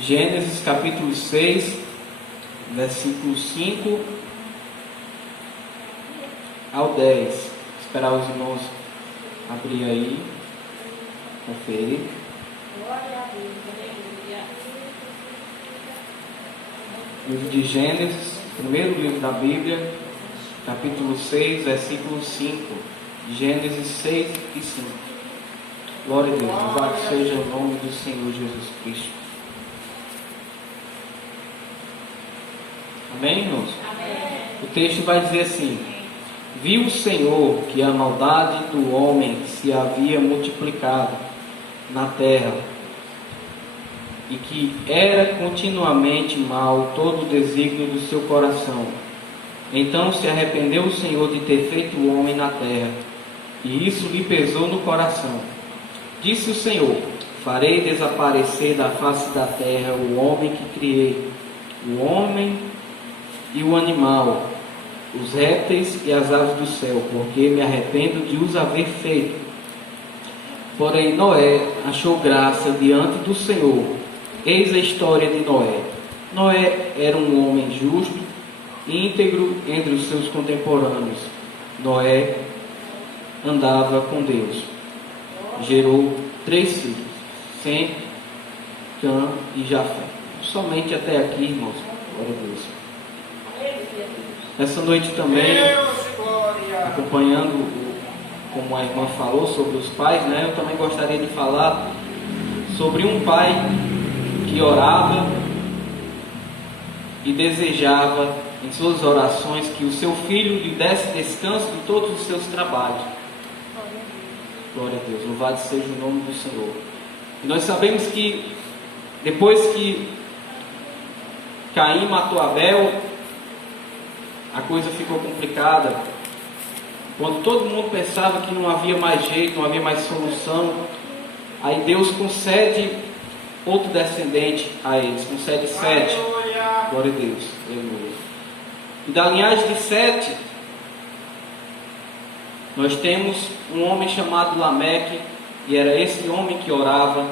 Gênesis capítulo 6, versículo 5 ao 10. Esperar os irmãos abrir aí, conferir. Livro de Gênesis, primeiro livro da Bíblia, capítulo 6, versículo 5. Gênesis 6 e 5. Glória a Deus, louvado seja o nome do Senhor Jesus Cristo. Amém, irmãos? Amém. O texto vai dizer assim: viu o Senhor que a maldade do homem se havia multiplicado na terra, e que era continuamente mal todo o desígnio do seu coração. Então se arrependeu o Senhor de ter feito o homem na terra, e isso lhe pesou no coração. Disse o Senhor: farei desaparecer da face da terra o homem que criei, o homem e o animal, os répteis e as aves do céu, porque me arrependo de os haver feito. Porém Noé achou graça diante do Senhor. Eis a história de Noé. Noé era um homem justo, íntegro entre os seus contemporâneos. Noé andava com Deus. Gerou 3 filhos, Sem, Cã e Jafé. Somente até aqui, irmãos. Glória a Deus. Essa noite também, acompanhando como a irmã falou sobre os pais, né? Eu também gostaria de falar sobre um pai que orava e desejava em suas orações que o seu filho lhe desse descanso de todos os seus trabalhos. Glória a Deus, louvado seja o nome do Senhor. E nós sabemos que depois que Caim matou Abel, a coisa ficou complicada. Quando todo mundo pensava que não havia mais jeito, não havia mais solução, aí Deus concede outro descendente a eles, concede Sete. Glória a Deus, aleluia. E da linhagem de Sete, nós temos um homem chamado Lameque, e era esse homem que orava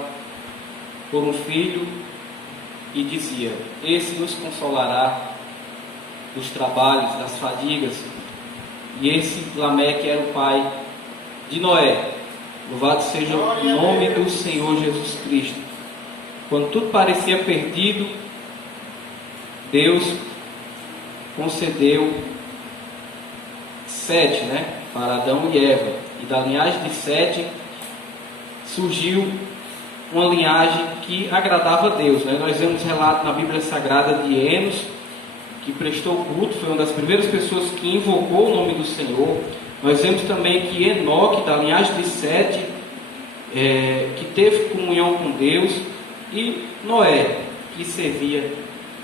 por um filho e dizia: esse nos consolará dos trabalhos, das fadigas. E esse Lameque era o pai de Noé. Louvado seja o nome do Senhor Jesus Cristo. Quando tudo parecia perdido, Deus concedeu Sete, para Adão e Eva. E da linhagem de Sete surgiu uma linhagem que agradava a Deus. Nós vemos relato na Bíblia Sagrada de Enos, que prestou culto, foi uma das primeiras pessoas que invocou o nome do Senhor. Nós vemos também que Enoque, da linhagem de Sete, que teve comunhão com Deus, e Noé, que servia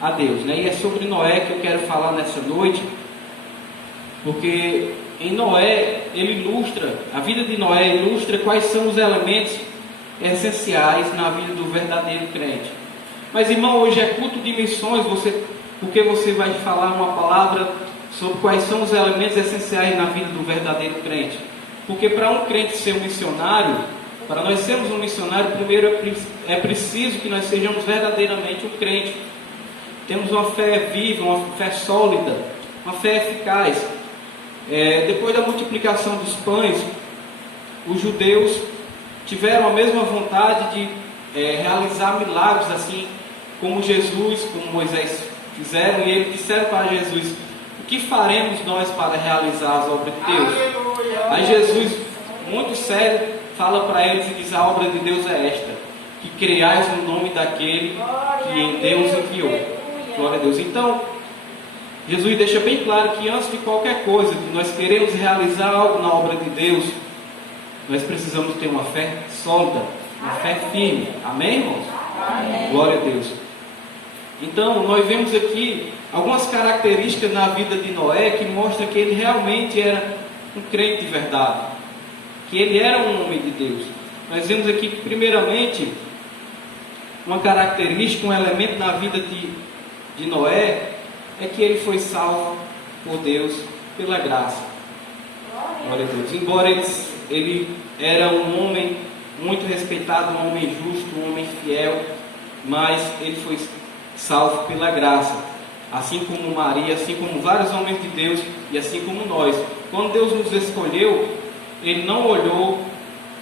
a Deus. E é sobre Noé que eu quero falar nessa noite, porque em Noé, a vida de Noé ilustra quais são os elementos essenciais na vida do verdadeiro crente. Mas, irmão, hoje é culto de missões, porque você vai falar uma palavra sobre quais são os elementos essenciais na vida do verdadeiro crente. Porque para um crente ser um missionário, para nós sermos um missionário, primeiro é preciso que nós sejamos verdadeiramente um crente. Temos uma fé viva, uma fé sólida, uma fé eficaz. Depois da multiplicação dos pães, os judeus tiveram a mesma vontade de realizar milagres assim como Jesus, como Moisés fizeram, e eles disseram para Jesus: o que faremos nós para realizar as obras de Deus? Aí Jesus, muito sério, fala para eles e diz: a obra de Deus é esta, que creiais no nome daquele que em Deus enviou. Glória a Deus. Então, Jesus deixa bem claro que antes de qualquer coisa que nós queremos realizar algo na obra de Deus, nós precisamos ter uma fé sólida, uma fé firme. Amém, irmãos? Amém. Glória a Deus. Então, nós vemos aqui algumas características na vida de Noé que mostram que ele realmente era um crente de verdade, que ele era um homem de Deus. Nós vemos aqui que, primeiramente, uma característica, um elemento na vida de Noé é que ele foi salvo por Deus pela graça. Glória a Deus. Embora ele era um homem muito respeitado, um homem justo, um homem fiel, mas ele foi salvo pela graça, assim como Maria, assim como vários homens de Deus e assim como nós. Quando Deus nos escolheu, Ele não olhou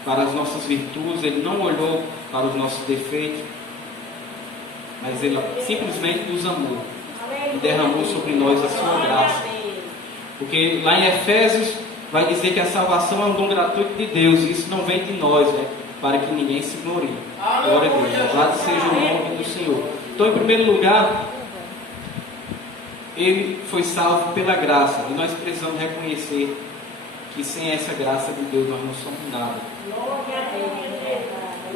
para as nossas virtudes, Ele não olhou para os nossos defeitos, mas Ele simplesmente nos amou e derramou sobre nós a sua graça. Porque lá em Efésios vai dizer que a salvação é um dom gratuito de Deus, e isso não vem de nós, né? Para que ninguém se glorie. Glória a Deus, louvado seja o nome do Senhor. Então, em primeiro lugar, ele foi salvo pela graça, e nós precisamos reconhecer que sem essa graça de Deus nós não somos nada.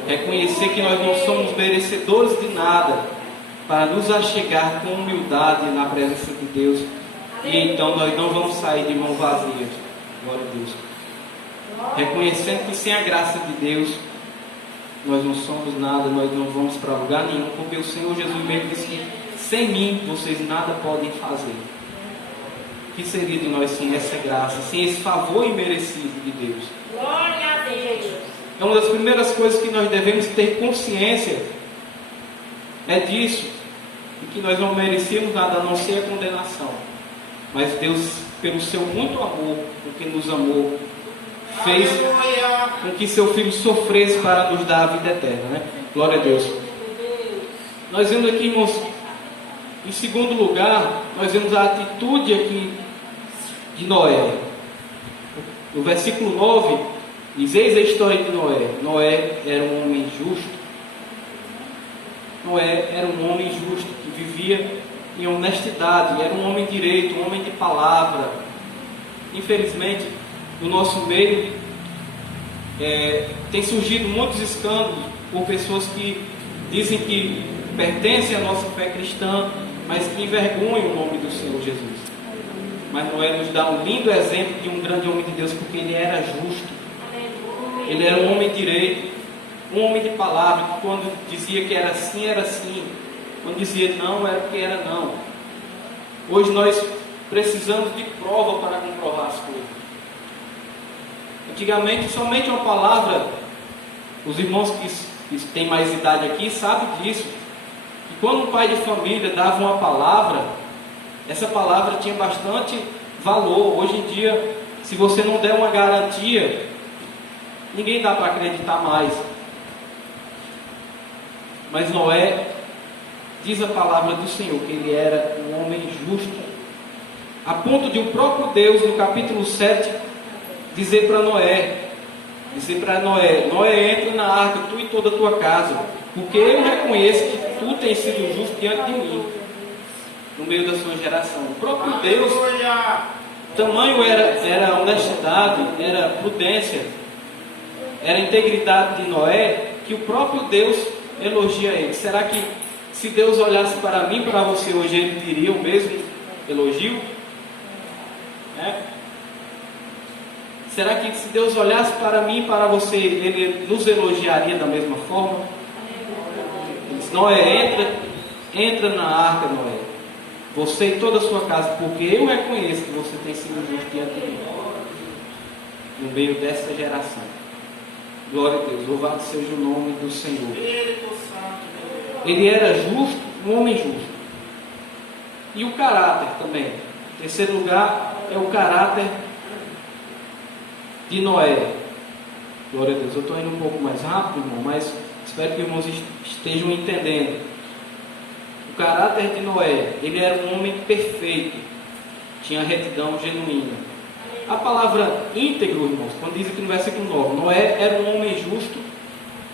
Reconhecer que nós não somos merecedores de nada, para nos achegar com humildade na presença de Deus, e então nós não vamos sair de mãos vazias. Glória a Deus. Reconhecendo que sem a graça de Deus nós não somos nada, nós não vamos para lugar nenhum, porque o Senhor Jesus mesmo disse que sem mim vocês nada podem fazer. O que seria de nós sem essa graça, sem esse favor imerecido de Deus? Glória a Deus. Então, uma das primeiras coisas que nós devemos ter consciência é disso, e que nós não merecemos nada a não ser a condenação. Mas Deus, pelo seu muito amor, porque nos amou, fez com que seu Filho sofresse para nos dar a vida eterna, né? Glória a Deus. Nós vemos aqui, irmãos, em segundo lugar, nós vemos a atitude aqui de Noé. No versículo 9, diz: eis a história de Noé. Noé era um homem justo. Noé era um homem justo, que vivia em honestidade, era um homem direito, um homem de palavra. Infelizmente, no nosso meio, tem surgido muitos escândalos por pessoas que dizem que pertencem à nossa fé cristã, mas que envergonham o nome do Senhor Jesus. Mas Noé nos dá um lindo exemplo de um grande homem de Deus, porque ele era justo, ele era um homem direito, um homem de palavra, que quando dizia que era assim, quando dizia não, era porque era não. Hoje nós precisamos de prova para comprovar as coisas. Antigamente, somente uma palavra, os irmãos que têm mais idade aqui sabem disso, que quando um pai de família dava uma palavra, essa palavra tinha bastante valor. Hoje em dia, se você não der uma garantia, ninguém dá para acreditar mais. Mas Noé, diz a palavra do Senhor, que ele era um homem justo, a ponto de o próprio Deus, no capítulo 7, dizer para Noé, Noé, entra na arca, tu e toda a tua casa, porque eu reconheço que tu tens sido justo diante de mim, no meio da sua geração. O próprio Deus, tamanho era a honestidade, era a prudência, era a integridade de Noé, que o próprio Deus elogia ele. Será que se Deus olhasse para mim, para você hoje, ele diria o mesmo elogio? Será que se Deus olhasse para mim, para você, ele nos elogiaria da mesma forma? Ele diz: Noé, entra na arca, Noé, você e toda a sua casa, porque eu reconheço que você tem sido justo diante de mim, no meio dessa geração. Glória a Deus, louvado seja o nome do Senhor. Ele era justo, um homem justo. E o caráter também. Em terceiro lugar, é o caráter de Noé. Glória a Deus. Eu estou indo um pouco mais rápido, irmão, mas espero que os irmãos estejam entendendo. O caráter de Noé, ele era um homem perfeito, tinha retidão genuína. A palavra íntegro, irmãos, quando diz aqui no versículo 9, Noé era um homem justo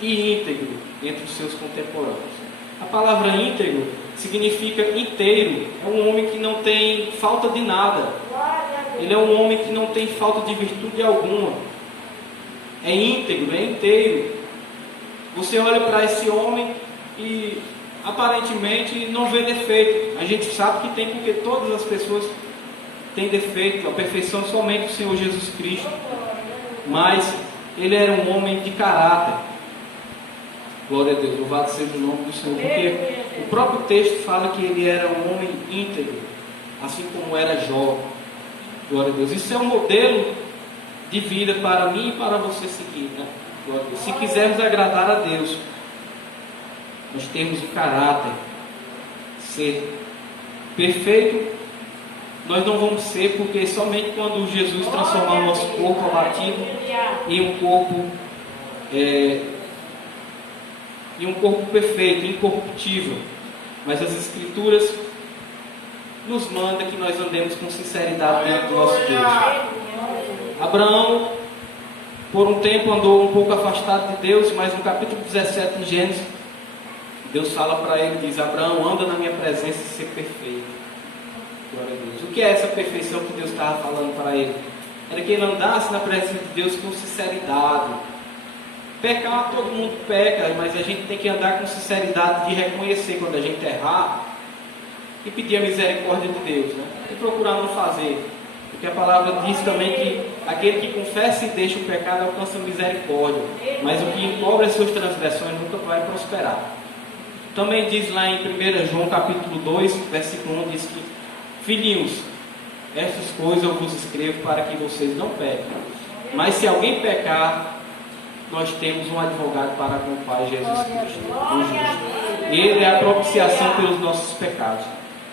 e íntegro entre os seus contemporâneos. A palavra íntegro significa inteiro, é um homem que não tem falta de nada. Ele é um homem que não tem falta de virtude alguma. É íntegro, é inteiro. Você olha para esse homem e aparentemente não vê defeito. A gente sabe que tem, porque todas as pessoas têm defeito. A perfeição é somente o Senhor Jesus Cristo. Mas ele era um homem de caráter. Glória a Deus, louvado seja o nome do Senhor. Porque o próprio texto fala que ele era um homem íntegro, assim como era Jó. Glória a Deus. Isso é um modelo de vida para mim e para você seguir, né? Glória a Deus. Se quisermos agradar a Deus. nós temos o caráter, ser perfeito, nós não vamos ser, porque somente quando Jesus transformar o nosso corpo abatido em um corpo perfeito, incorruptível. Mas as Escrituras nos mandam que nós andemos com sinceridade diante do nosso Deus. Abraão, por um tempo, andou um pouco afastado de Deus, mas no capítulo 17 de Gênesis, Deus fala para ele, diz: Abraão, anda na minha presença e ser perfeito. Glória a Deus. O que é essa perfeição que Deus estava falando para ele? Era que ele andasse na presença de Deus com sinceridade. Pecar, todo mundo peca, mas a gente tem que andar com sinceridade de reconhecer quando a gente errar e pedir a misericórdia de Deus, né? E procurar não fazer. Porque a palavra diz também que aquele que confessa e deixa o pecado alcança misericórdia, mas o que encobre as suas transgressões nunca vai prosperar. Também diz lá em 1 João capítulo 2, versículo 1, diz que: filhinhos, estas coisas eu vos escrevo para que vocês não pequem. Mas se alguém pecar, nós temos um advogado para com o Pai, Jesus Cristo, o justo. Ele é a propiciação pelos nossos pecados.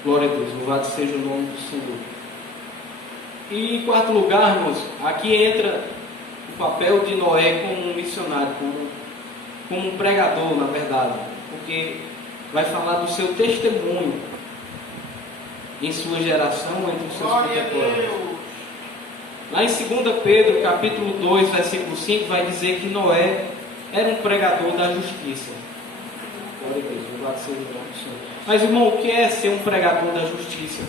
Glória a Deus, louvado seja o nome do Senhor. E em quarto lugar, irmãos, aqui entra o papel de Noé como um missionário, como um pregador, na verdade, porque vai falar do seu testemunho em sua geração, entre os seus contemporâneos. Lá em 2 Pedro, capítulo 2, versículo 5, vai dizer que Noé era um pregador da justiça. Glória a Deus, louvado seja o nome do Senhor. Mas, irmão, o que é ser um pregador da justiça?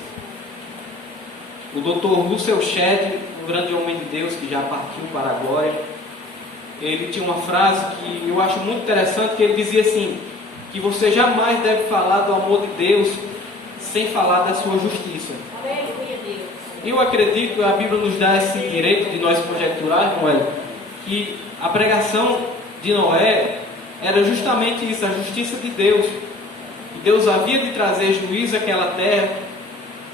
O Dr. Russell Shedd, um grande homem de Deus que já partiu para a glória, ele tinha uma frase que eu acho muito interessante, que ele dizia assim: que você jamais deve falar do amor de Deus sem falar da sua justiça. Eu acredito que a Bíblia nos dá esse direito de nós conjecturar, Noé, que a pregação de Noé era justamente isso, a justiça de Deus. E Deus havia de trazer juízo àquela terra,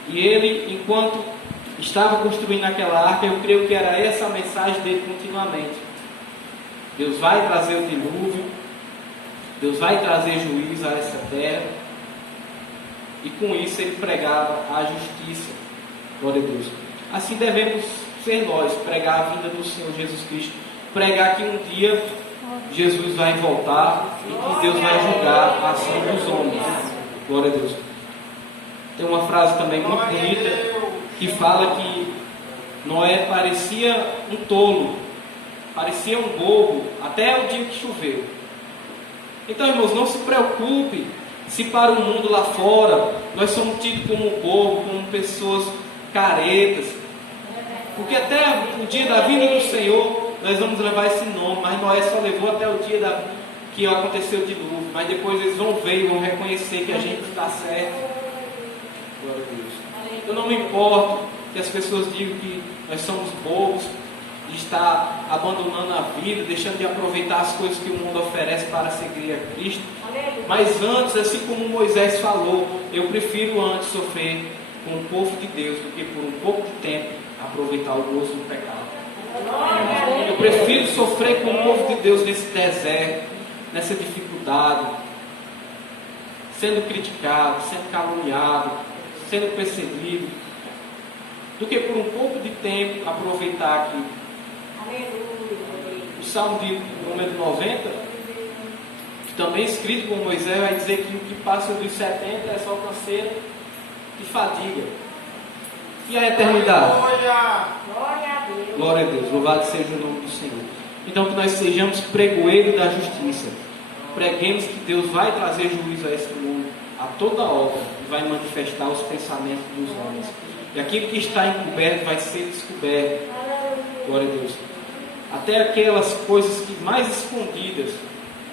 e ele, enquanto estava construindo aquela arca, eu creio que era essa a mensagem dele continuamente. Deus vai trazer o dilúvio, Deus vai trazer juízo a essa terra, e com isso ele pregava a justiça. Glória a Deus. Assim devemos ser nós, pregar a vinda do Senhor Jesus Cristo, pregar que um dia Jesus vai voltar e que Deus vai julgar a ação dos homens. Glória a Deus. Tem uma frase também muito bonita que fala que Noé parecia um tolo, parecia um bobo, até o dia que choveu. Então, irmãos, não se preocupe se para o mundo lá fora nós somos tidos como bobo, como pessoas caretas, porque até o dia da vinda do Senhor nós vamos levar esse nome, mas Noé só levou até o dia que aconteceu o dilúvio, mas depois eles vão ver e vão reconhecer que a gente está certo. Glória a Deus. Eu não me importo que as pessoas digam que nós somos bobos, de estar abandonando a vida, deixando de aproveitar as coisas que o mundo oferece para seguir a Cristo. Mas antes, assim como Moisés falou, eu prefiro antes sofrer com o povo de Deus do que por um pouco de tempo aproveitar o gozo do pecado. Eu prefiro sofrer com o povo de Deus nesse deserto, nessa dificuldade, sendo criticado, sendo caluniado, sendo perseguido, do que por um pouco de tempo aproveitar aqui. O Salmo de número 90, também escrito por Moisés, vai dizer que o que passa dos 70 é só canseira e fadiga. E a eternidade? Glória a Deus, louvado seja o nome do Senhor. Então que nós sejamos pregoeiros da justiça. Preguemos que Deus vai trazer juízo a esse mundo, a toda obra, e vai manifestar os pensamentos dos homens. E aquilo que está encoberto vai ser descoberto. Glória a Deus. Até aquelas coisas que mais escondidas,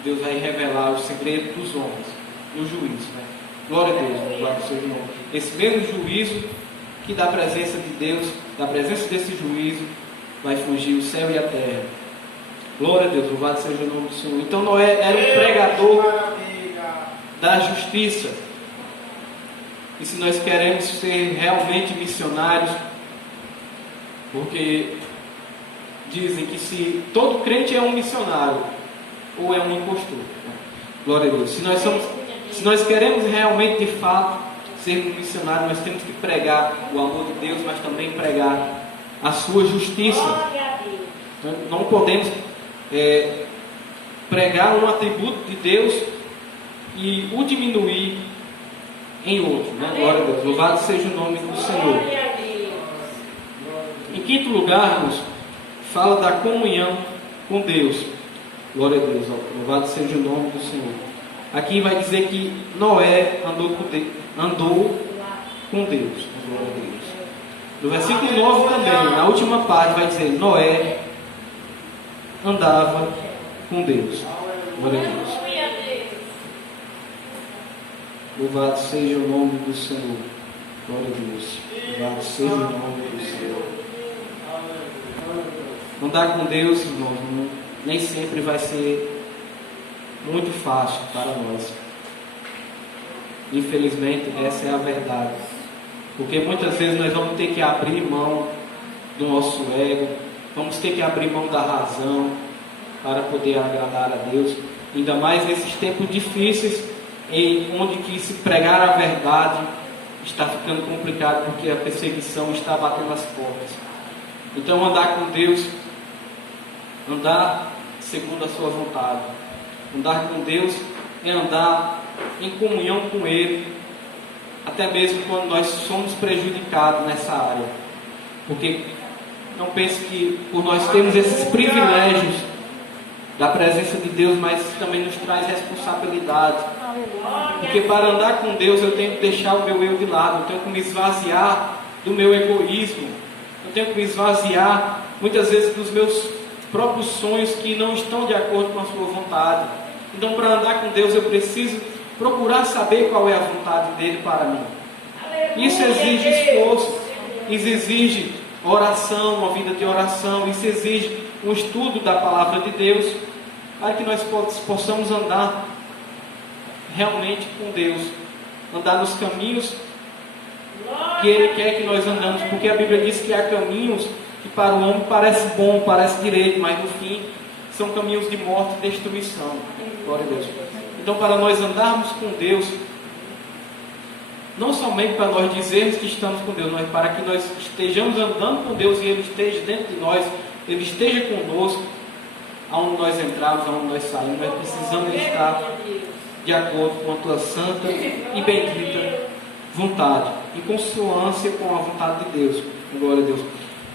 Deus vai revelar o segredo dos homens no juízo, né? Glória a Deus, louvado seja o nome. Esse mesmo juízo que da presença de Deus, da presença desse juízo, vai fugir o céu e a terra. Glória a Deus, louvado seja o nome do Senhor. Então Noé era um pregador da justiça. E se nós queremos ser realmente missionários, porque dizem que se todo crente é um missionário, ou é um impostor. Glória a Deus. Se nós somos Se nós queremos realmente, de fato, sermos missionários, nós temos que pregar o amor de Deus, mas também pregar a sua justiça. Não podemos pregar um atributo de Deus e o diminuir em outro, né? Glória a Deus. Louvado seja o nome do Senhor. Em quinto lugar, irmãos, fala da comunhão com Deus. Glória a Deus. Louvado seja o nome do Senhor. Aqui vai dizer que Noé andou com Deus. Glória a Deus. No versículo 9 também, na última parte, vai dizer: Noé andava com Deus. Glória a Deus. Louvado seja o nome do Senhor. Glória a Deus. Louvado seja o nome do Senhor. Andar com Deus, irmãos, nem sempre vai ser muito fácil para nós. Infelizmente, essa é a verdade. Porque muitas vezes nós vamos ter que abrir mão do nosso ego, vamos ter que abrir mão da razão para poder agradar a Deus. Ainda mais nesses tempos difíceis, onde que se pregar a verdade está ficando complicado, porque a perseguição está batendo as portas. Então, andar com Deus, andar segundo a sua vontade. Andar com Deus é andar em comunhão com Ele, até mesmo quando nós somos prejudicados nessa área. Porque não pense que por nós termos esses privilégios da presença de Deus, mas também nos traz responsabilidade. Porque para andar com Deus eu tenho que deixar o meu eu de lado, eu tenho que me esvaziar do meu egoísmo, eu tenho que me esvaziar muitas vezes dos meus próprios sonhos que não estão de acordo com a sua vontade. Então, para andar com Deus eu preciso procurar saber qual é a vontade dele para mim. Isso exige esforço, isso exige oração, uma vida de oração, isso exige um estudo da palavra de Deus, para que nós possamos andar realmente com Deus, andar nos caminhos que Ele quer que nós andamos, porque a Bíblia diz que há caminhos que para o homem parece bom, parece direito, mas no fim são caminhos de morte e destruição. Glória a Deus. Então, para nós andarmos com Deus, não somente para nós dizermos que estamos com Deus, mas para que nós estejamos andando com Deus e Ele esteja dentro de nós, Ele esteja conosco, aonde nós entramos, aonde nós saímos, nós precisamos estar de acordo com a Tua santa e bendita vontade, em consonância com a vontade de Deus. Glória a Deus.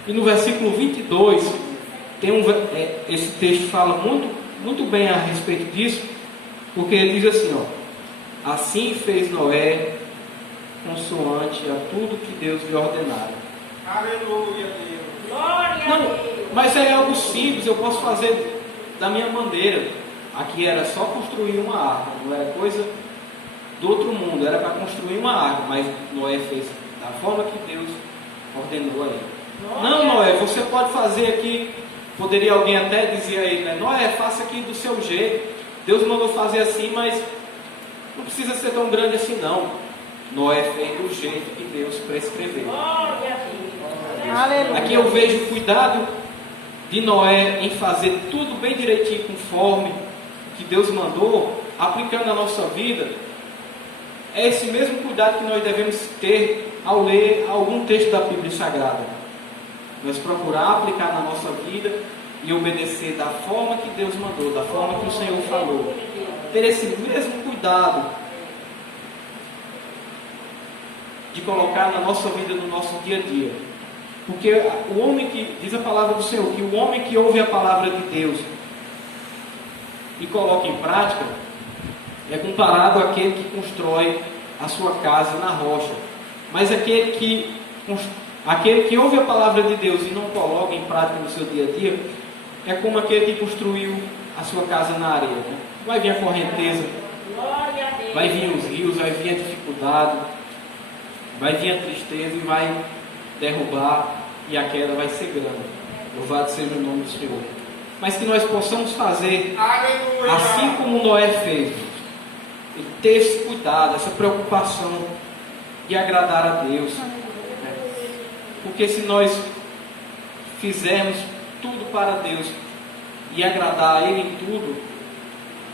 E no versículo 22, esse texto fala muito bem a respeito disso, porque ele diz assim, ó: assim fez Noé, consoante a tudo que Deus lhe ordenara. Aleluia, Deus. Glória a Não, Deus. mas é algo simples, eu posso fazer da minha maneira. Aqui era só construir uma arca, não era coisa do outro mundo, era para construir uma arca, mas Noé fez da forma que Deus ordenou a ele. Não, Noé, você pode fazer aqui, poderia alguém até dizer a ele, né? Noé, faça aqui do seu jeito, Deus mandou fazer assim, mas não precisa ser tão grande assim não. Noé fez do jeito que Deus prescreveu. Glória a Deus. Aleluia. Aqui eu vejo o cuidado de Noé em fazer tudo bem direitinho, conforme que Deus mandou, aplicando na nossa vida. É esse mesmo cuidado que nós devemos ter ao ler algum texto da Bíblia Sagrada. Nós procurar aplicar na nossa vida e obedecer da forma que Deus mandou, da forma que o Senhor falou. Ter esse mesmo cuidado de colocar na nossa vida, no nosso dia a dia. Porque o homem que, diz a palavra do Senhor, que o homem que ouve a palavra de Deus e coloca em prática, é comparado àquele que constrói a sua casa na rocha. Mas aquele que ouve a palavra de Deus e não coloca em prática no seu dia a dia, é como aquele que construiu a sua casa na areia. Né? Vai vir a correnteza, Glória a Deus. vai vir os rios, vai vir a dificuldade, vai vir a tristeza e vai derrubar, e a queda vai ser grande. Louvado seja o nome do Senhor. Mas que nós possamos fazer Aleluia. assim como Noé fez, e ter esse cuidado, essa preocupação de agradar a Deus. Porque se nós fizermos tudo para Deus e agradar a Ele em tudo,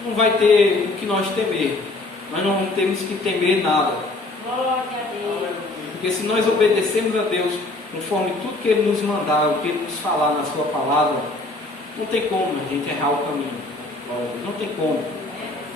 não vai ter o que nós temer. Nós não temos que temer nada. Glória a Deus. Porque se nós obedecemos a Deus, conforme tudo que Ele nos mandar, o que Ele nos falar na Sua palavra, não tem como a gente errar o caminho. Não tem como.